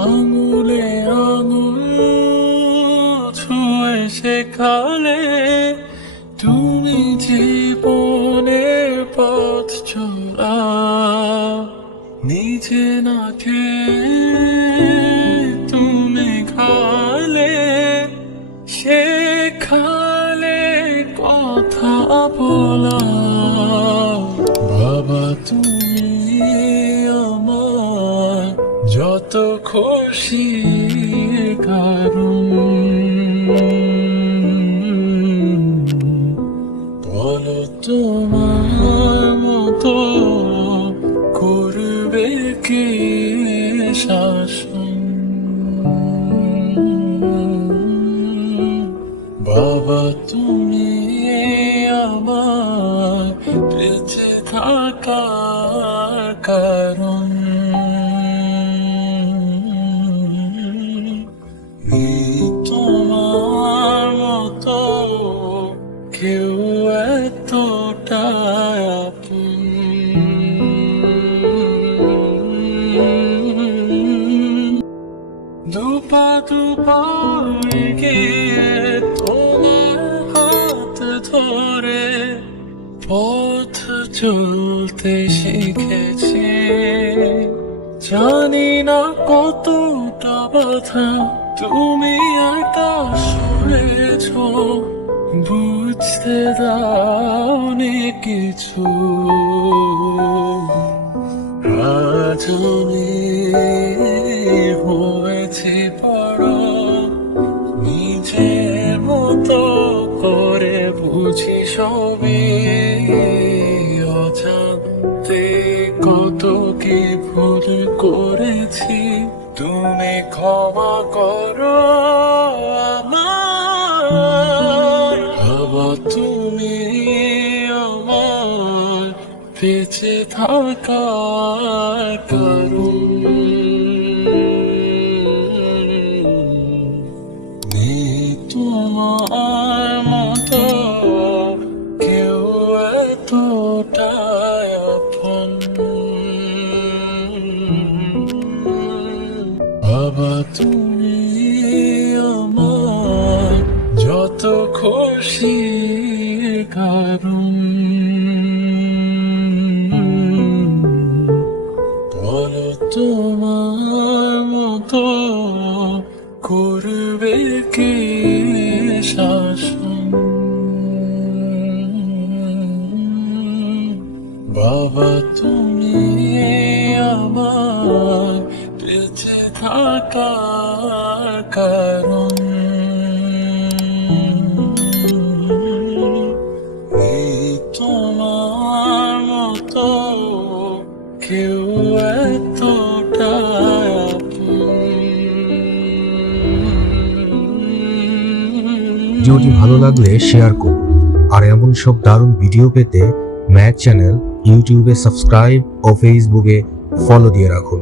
আঙুলে আঙুল ছুঁয়ে শেখালে তুমি জীবনের পথ চলা। নিজে না খেয়ে তুমি খালে, শেখালে কথা বলা। বাবা তুমি আমার যত খুশির কারণ। বলো তোমার মতো করবে কে শাসন। বাবা তুমি আমার বেঁচে থাকার কারণ। তোমার মতো কেউ এতটা আপন। দুপা দুপা গিয়ে তোমার হাত ধরে পথ চলতে শিখেছি। জানি না কতটা বাধা তুমি একা সরেছ, বুঝতে দাওনি কিছু। আজ আমি হয়েছি বড়, নিজের মতো করে বুঝি সবই। অজান্তে কত কি ভুল করেছি, তুমি ক্ষমা করো আমার। বাবা তুমি আমার বেঁচে থাকার কারণ। তোমার মতো কেউ এতটা আপন। বাবা তুমি আমার যত খুশির কারণ। বলো তোমার মতো করবে কে শাসন। বাবা তুমি আমার বেঁচে থাকার কারণ। তোমার মতো কেউ এতটা ভিডিওটি ভালো লাগলে শেয়ার করুন, আর এমন সব দারুণ ভিডিও পেতে ম্যাক চ্যানেল ইউটিউবে সাবস্ক্রাইব ও ফেসবুকে ফলো দিয়ে রাখুন।